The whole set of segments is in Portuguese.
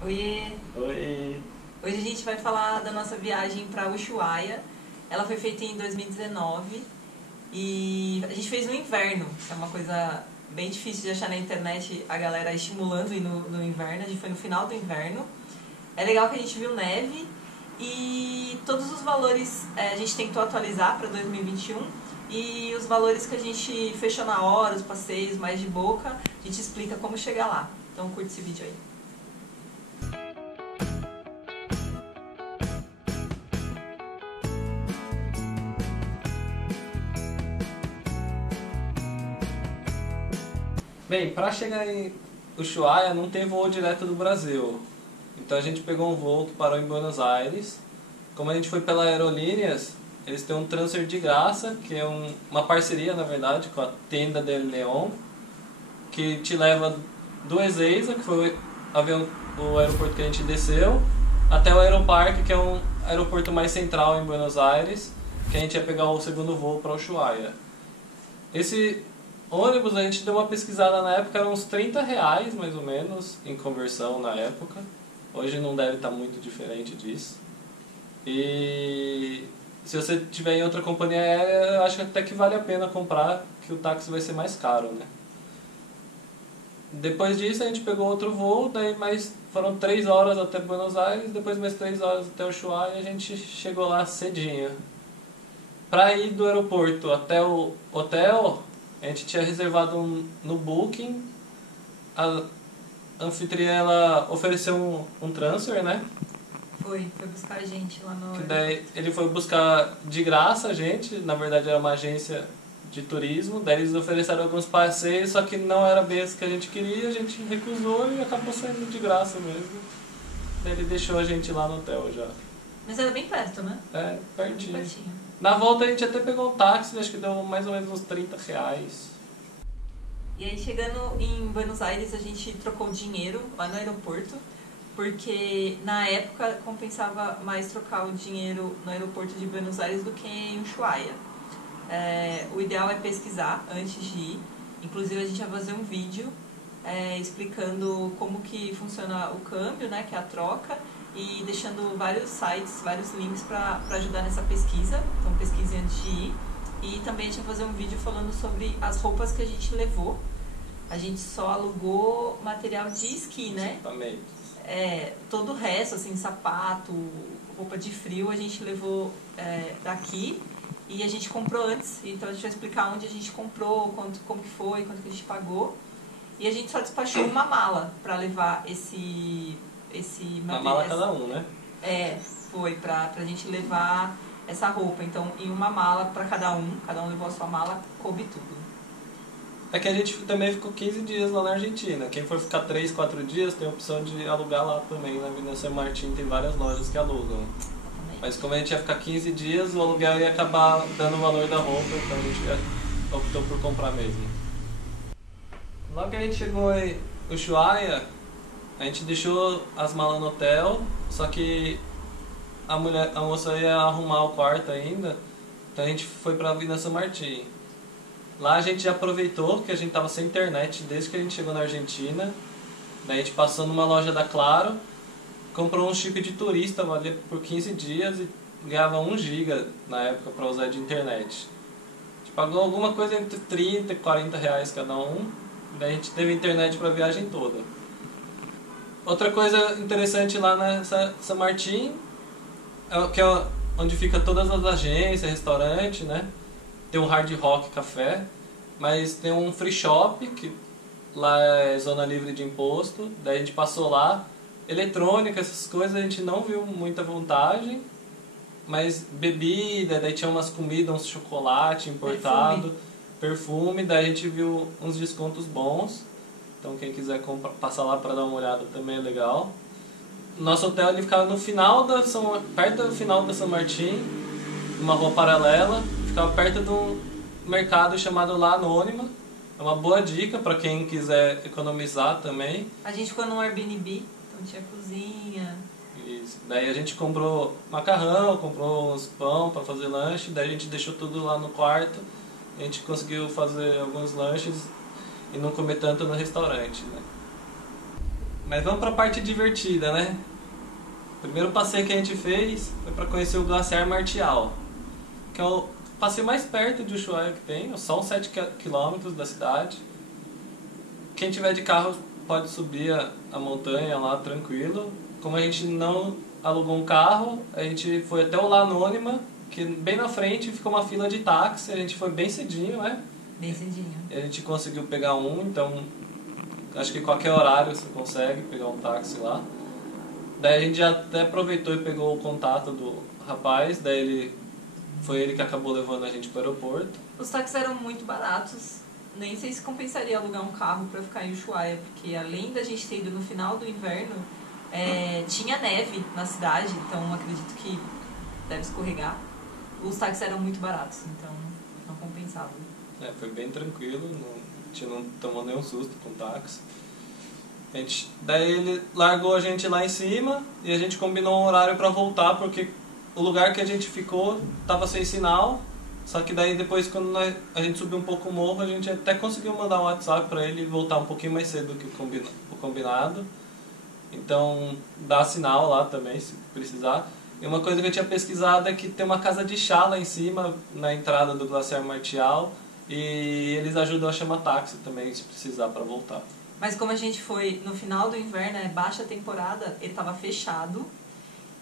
Oiê! Oi! Hoje a gente vai falar da nossa viagem para Ushuaia. Ela foi feita em 2019 e a gente fez no inverno. É uma coisa bem difícil de achar na internet a galera estimulando ir no inverno. A gente foi no final do inverno. É legal que a gente viu neve e todos os valores a gente tentou atualizar para 2021 e os valores que a gente fechou na hora, os passeios mais de boca, a gente explica como chegar lá. Então curte esse vídeo aí. Bem, para chegar em Ushuaia não tem voo direto do Brasil. Então a gente pegou um voo que parou em Buenos Aires. Como a gente foi pela Aerolíneas, eles têm um transfer de graça, que é uma parceria, na verdade, com a Tenda del León, que te leva do Ezeiza, que foi o aeroporto que a gente desceu, até o Aeroparque, que é um aeroporto mais central em Buenos Aires, que a gente ia pegar o segundo voo para Ushuaia. Esse ônibus, a gente deu uma pesquisada na época, era uns R$ 30 mais ou menos, em conversão na época. Hoje não deve estar muito diferente disso. E se você tiver em outra companhia aérea, eu acho até que vale a pena comprar, que o táxi vai ser mais caro, né? Depois disso a gente pegou outro voo, daí foram 3 horas até Buenos Aires, depois mais 3 horas até Ushuaia e a gente chegou lá cedinho. Para ir do aeroporto até o hotel, a gente tinha reservado no Booking. A anfitriã ela ofereceu um transfer, né? Foi buscar a gente lá no Que daí ele foi buscar de graça a gente, na verdade era uma agência de turismo, daí eles ofereceram alguns passeios, só que não era bem isso que a gente queria, a gente recusou e acabou saindo de graça mesmo. Daí ele deixou a gente lá no hotel já. Mas era bem perto, né? É, Bem pertinho. pertinho. Na volta a gente até pegou um táxi, acho que deu mais ou menos uns R$ 30. E aí chegando em Buenos Aires a gente trocou dinheiro lá no aeroporto, porque na época compensava mais trocar o dinheiro no aeroporto de Buenos Aires do que em Ushuaia. O ideal é pesquisar antes de ir. Inclusive a gente vai fazer um vídeo explicando como que funciona o câmbio, né, que é a troca, e deixando vários sites, vários links para ajudar nessa pesquisa. Então pesquise antes de ir. E também a gente vai fazer um vídeo falando sobre as roupas que a gente levou. A gente só alugou material de esqui, né? Equipamentos. Todo o resto, assim, sapato, roupa de frio, a gente levou daqui e a gente comprou antes. Então a gente vai explicar onde a gente comprou, como que foi, quanto que a gente pagou. E a gente só despachou uma mala para levar esse Uma mala cada um, né? Foi pra gente levar essa roupa. Então, em uma mala para cada um levou a sua mala, coube tudo. É que a gente também ficou 15 dias lá na Argentina. Quem for ficar 3, 4 dias tem a opção de alugar lá também. Na Avenida San Martín tem várias lojas que alugam. Mas como a gente ia ficar 15 dias, o aluguel ia acabar dando o valor da roupa, então a gente optou por comprar mesmo. Logo que a gente chegou em Ushuaia, a gente deixou as malas no hotel, só que a moça ia arrumar o quarto ainda, então a gente foi pra Avenida San Martín. Lá a gente já aproveitou que a gente estava sem internet desde que a gente chegou na Argentina. Daí a gente passou numa loja da Claro, comprou um chip de turista, valia por 15 dias e ganhava 1 GB na época para usar de internet. A gente pagou alguma coisa entre 30 e 40 reais cada um, daí a gente teve internet para a viagem toda. Outra coisa interessante lá na San Martín, que é onde fica todas as agências, restaurante, né? Tem um Hard Rock Café, mas tem um free shop, que lá é zona livre de imposto, daí a gente passou lá. Eletrônica, essas coisas a gente não viu muita vantagem, mas bebida, daí tinha umas comidas, uns chocolate importado, perfume, daí a gente viu uns descontos bons, então quem quiser passar lá para dar uma olhada também é legal. Nosso hotel ele ficava perto do final da San Martín, numa rua paralela. Ficava perto de um mercado chamado La Anônima. É uma boa dica para quem quiser economizar também. A gente ficou num Airbnb, então tinha cozinha. Isso. Daí a gente comprou macarrão, comprou uns pão para fazer lanche, daí a gente deixou tudo lá no quarto. A gente conseguiu fazer alguns lanches e não comer tanto no restaurante, né? Mas vamos pra parte divertida, né? O primeiro passeio que a gente fez foi pra conhecer o Glaciar Martial, que é o passeio mais perto de Ushuaia que tem, são 7 km da cidade. Quem tiver de carro pode subir a montanha lá tranquilo. Como a gente não alugou um carro, a gente foi até o La Anônima, que bem na frente ficou uma fila de táxi, a gente foi bem cedinho, né? Bem cedinho. E a gente conseguiu pegar um, então acho que qualquer horário você consegue pegar um táxi lá. Daí a gente já até aproveitou e pegou o contato do rapaz, daí foi ele que acabou levando a gente para o aeroporto. Os táxis eram muito baratos, nem sei se compensaria alugar um carro para ficar em Ushuaia, porque além da gente ter ido no final do inverno, tinha neve na cidade, então acredito que deve escorregar. Os táxis eram muito baratos, então não compensava. Foi bem tranquilo, a gente não tomou nenhum susto com o táxi. Daí ele largou a gente lá em cima e a gente combinou um horário para voltar, porque o lugar que a gente ficou estava sem sinal. Só que daí depois, quando a gente subiu um pouco o morro, a gente até conseguiu mandar um WhatsApp para ele voltar um pouquinho mais cedo do que o combinado. Então dá sinal lá também, se precisar. E uma coisa que eu tinha pesquisado é que tem uma casa de chá lá em cima, na entrada do Glaciar Martial, e eles ajudam a chamar táxi também, se precisar, para voltar. Mas como a gente foi no final do inverno, baixa temporada, ele estava fechado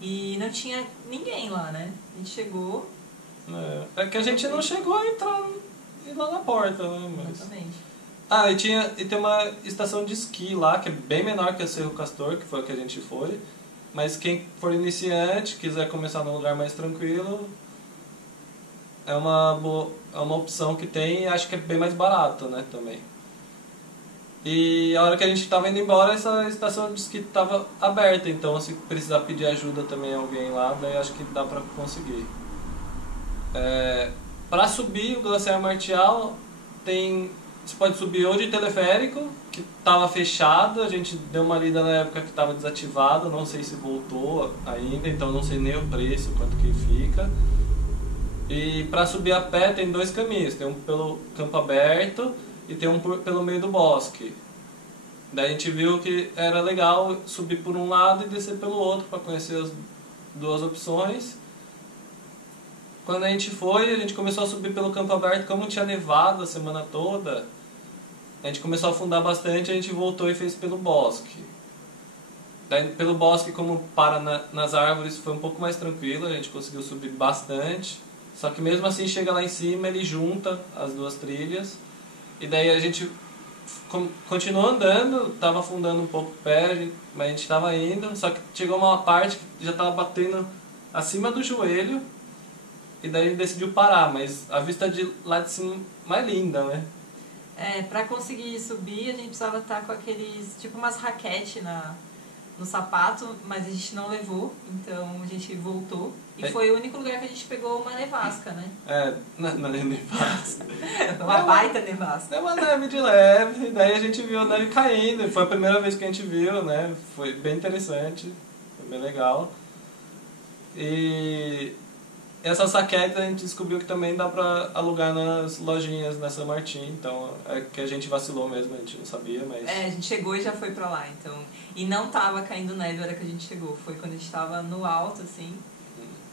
e não tinha ninguém lá, né? A gente chegou... É que a gente não chegou a entrar lá na porta, né? Mas... Exatamente. E tem uma estação de esqui lá, que é bem menor que a Cerro Castor, que foi a que a gente foi. Mas quem for iniciante, quiser começar num lugar mais tranquilo, é uma opção que tem e acho que é bem mais barato, né, também. E a hora que a gente estava indo embora, essa estação de esqui estava aberta, então se precisar pedir ajuda também a alguém lá, daí acho que dá para conseguir. Para subir o Glaciar Martial, você pode subir ou de teleférico, que estava fechado, a gente deu uma lida na época que estava desativado, não sei se voltou ainda, então não sei nem o preço, quanto que fica. E para subir a pé tem 2 caminhos, tem um pelo campo aberto e tem um pelo meio do bosque. Daí a gente viu que era legal subir por um lado e descer pelo outro para conhecer as 2 opções. Quando a gente foi, a gente começou a subir pelo campo aberto, como tinha nevado a semana toda, a gente começou a afundar bastante, a gente voltou e fez pelo bosque. Daí, pelo bosque, como para nas árvores, foi um pouco mais tranquilo, a gente conseguiu subir bastante. Só que mesmo assim, chega lá em cima, ele junta as 2 trilhas. E daí a gente continuou andando, estava afundando um pouco o pé, mas a gente estava indo. Só que chegou uma parte que já estava batendo acima do joelho. E daí a gente decidiu parar, mas a vista de lá de cima é mais linda, né? Pra conseguir subir, a gente precisava estar com aqueles, tipo umas raquete no sapato, mas a gente não levou, então a gente voltou. E foi o único lugar que a gente pegou uma nevasca, né? Não é nevasca. Uma baita nevasca. É uma neve de leve, daí a gente viu a neve caindo, foi a primeira vez que a gente viu, né? Foi bem interessante, foi bem legal. E essas raquetes a gente descobriu que também dá pra alugar nas lojinhas na São Martin, então é que a gente vacilou mesmo, a gente não sabia, mas... a gente chegou e já foi pra lá, então... E não tava caindo neve na hora que a gente chegou, foi quando a gente tava no alto, assim,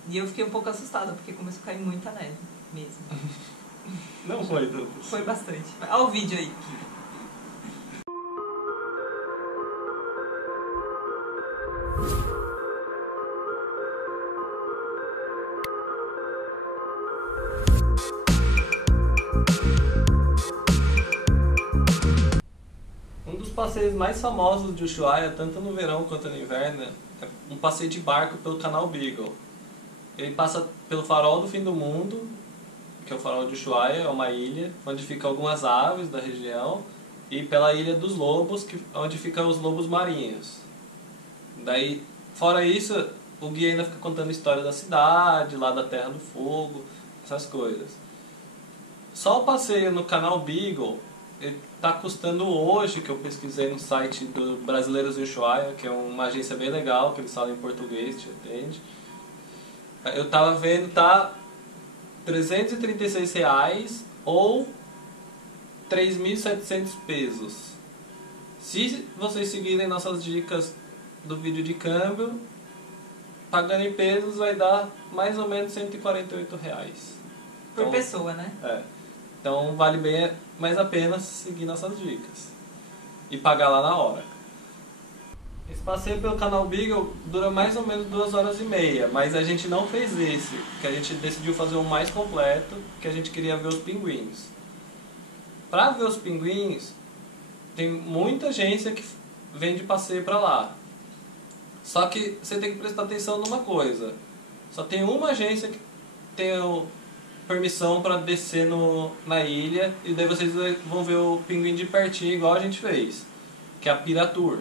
e eu fiquei um pouco assustada, porque começou a cair muita neve, mesmo. Não foi tudo. Foi bastante. Olha o vídeo aí. Um dos passeios mais famosos de Ushuaia, tanto no verão quanto no inverno, é um passeio de barco pelo Canal Beagle. Ele passa pelo Farol do Fim do Mundo, que é o Farol de Ushuaia, é uma ilha, onde ficam algumas aves da região, e pela Ilha dos Lobos, onde ficam os lobos marinhos. Daí, fora isso, o guia ainda fica contando a história da cidade, lá da Terra do Fogo, essas coisas. Só o passeio no Canal Beagle está custando hoje, que eu pesquisei no site do Brasileiros em Ushuaia, que é uma agência bem legal, que eles falam em português, te atende. Eu tava vendo, tá R$336 ou 3.700 pesos. Se vocês seguirem nossas dicas do vídeo de câmbio, pagando em pesos vai dar mais ou menos R$148. Por pessoa, né? Então vale bem mais a pena seguir nossas dicas e pagar lá na hora. Esse passeio pelo Canal Beagle dura mais ou menos 2h30, mas a gente não fez esse, que a gente decidiu fazer o mais completo, que a gente queria ver os pinguins. Para ver os pinguins, tem muita agência que vende passeio para lá. Só que você tem que prestar atenção numa coisa. Só tem uma agência que tem permissão para descer na ilha, e daí vocês vão ver o pinguim de pertinho, igual a gente fez, que é a Piratur.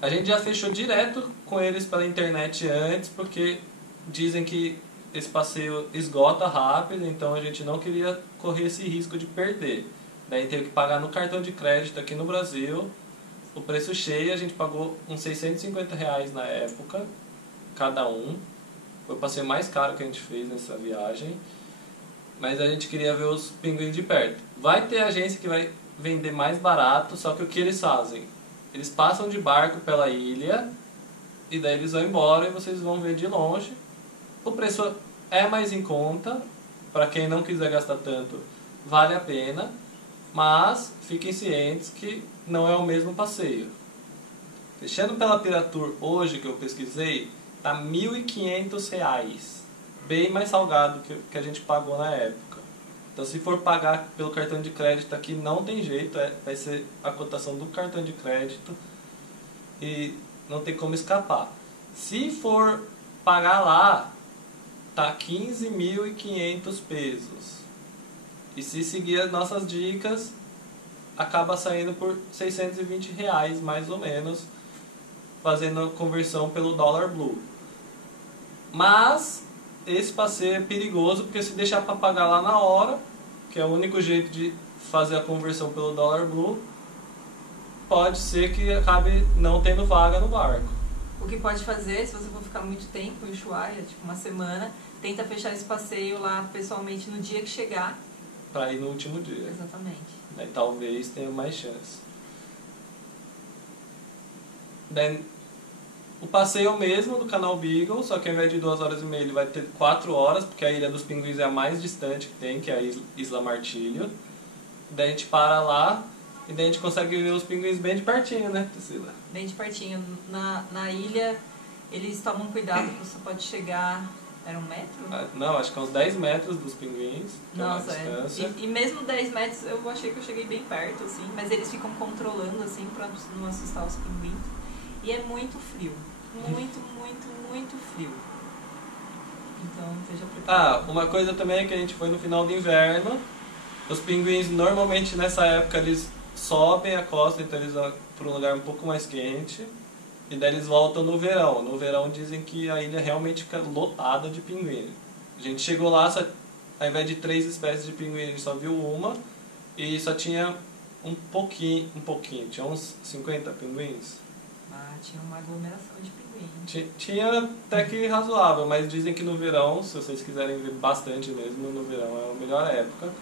A gente já fechou direto com eles pela internet antes, porque dizem que esse passeio esgota rápido, então a gente não queria correr esse risco de perder. Daí teve que pagar no cartão de crédito aqui no Brasil, o preço cheio. A gente pagou uns R$650 na época, cada um. Foi o passeio mais caro que a gente fez nessa viagem, mas a gente queria ver os pinguins de perto. Vai ter agência que vai vender mais barato, só que o que eles fazem? Eles passam de barco pela ilha, e daí eles vão embora e vocês vão ver de longe. O preço é mais em conta, para quem não quiser gastar tanto, vale a pena, mas fiquem cientes que não é o mesmo passeio. Fechando pela Piratur hoje, que eu pesquisei, tá R$1.500, bem mais salgado que a gente pagou na época. Então, se for pagar pelo cartão de crédito aqui, não tem jeito, vai ser a cotação do cartão de crédito e não tem como escapar. Se for pagar lá, tá 15.500 pesos. E se seguir as nossas dicas, acaba saindo por R$620 mais ou menos, fazendo a conversão pelo dólar blue. Mas esse passeio é perigoso, porque se deixar para pagar lá na hora, que é o único jeito de fazer a conversão pelo dólar blue, pode ser que acabe não tendo vaga no barco. O que pode fazer, se você for ficar muito tempo em Ushuaia, tipo uma semana, tenta fechar esse passeio lá pessoalmente no dia que chegar. Para ir no último dia. Exatamente. Daí talvez tenha mais chance. Daí, o passeio é o mesmo do Canal Beagle, só que ao invés de 2h30 ele vai ter 4 horas, porque a Ilha dos Pinguins é a mais distante que tem, que é a Isla Martílio. Daí a gente para lá e daí a gente consegue ver os pinguins bem de pertinho, né, Priscila? Bem de pertinho. Na ilha eles tomam cuidado, que você pode chegar... Era 1 metro? Não, acho que é uns 10 metros dos pinguins. Nossa, e mesmo 10 metros eu achei que eu cheguei bem perto, assim, mas eles ficam controlando, assim, pra não assustar os pinguins. E é muito frio. Muito, muito, muito frio. Então, esteja preparado. Uma coisa também é que a gente foi no final do inverno. Os pinguins, normalmente nessa época, eles sobem a costa, então eles vão para um lugar um pouco mais quente. E daí eles voltam no verão. No verão dizem que a ilha realmente fica lotada de pinguim. A gente chegou lá, ao invés de 3 espécies de pinguim, a gente só viu uma. E só tinha um pouquinho, tinha uns 50 pinguins. Tinha uma aglomeração de pinguim. Tinha até que razoável, mas dizem que no verão, se vocês quiserem ver bastante mesmo, no verão é a melhor época.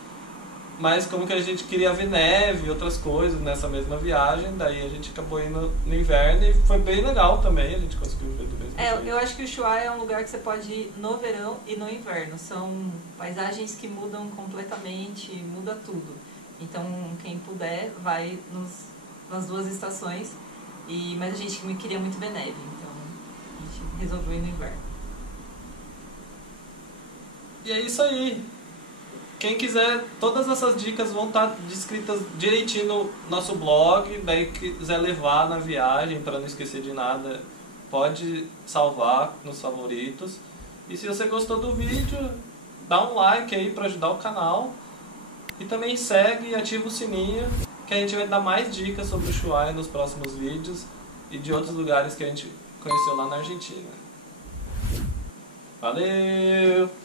Mas como que a gente queria ver neve e outras coisas nessa mesma viagem, daí a gente acabou indo no inverno e foi bem legal também, a gente conseguiu ver do mesmo jeito. Eu acho que o Ushuaia é um lugar que você pode ir no verão e no inverno. São paisagens que mudam completamente, muda tudo. Então, quem puder, vai nas 2 estações. Mas a gente queria muito ver neve, então a gente resolveu ir no inverno. E é isso aí. Quem quiser, todas essas dicas vão estar descritas direitinho no nosso blog. Daí quiser levar na viagem para não esquecer de nada, pode salvar nos favoritos. E se você gostou do vídeo, dá um like aí para ajudar o canal. E também segue e ativa o sininho, que a gente vai dar mais dicas sobre o Ushuaia nos próximos vídeos e de outros lugares que a gente conheceu lá na Argentina. Valeu!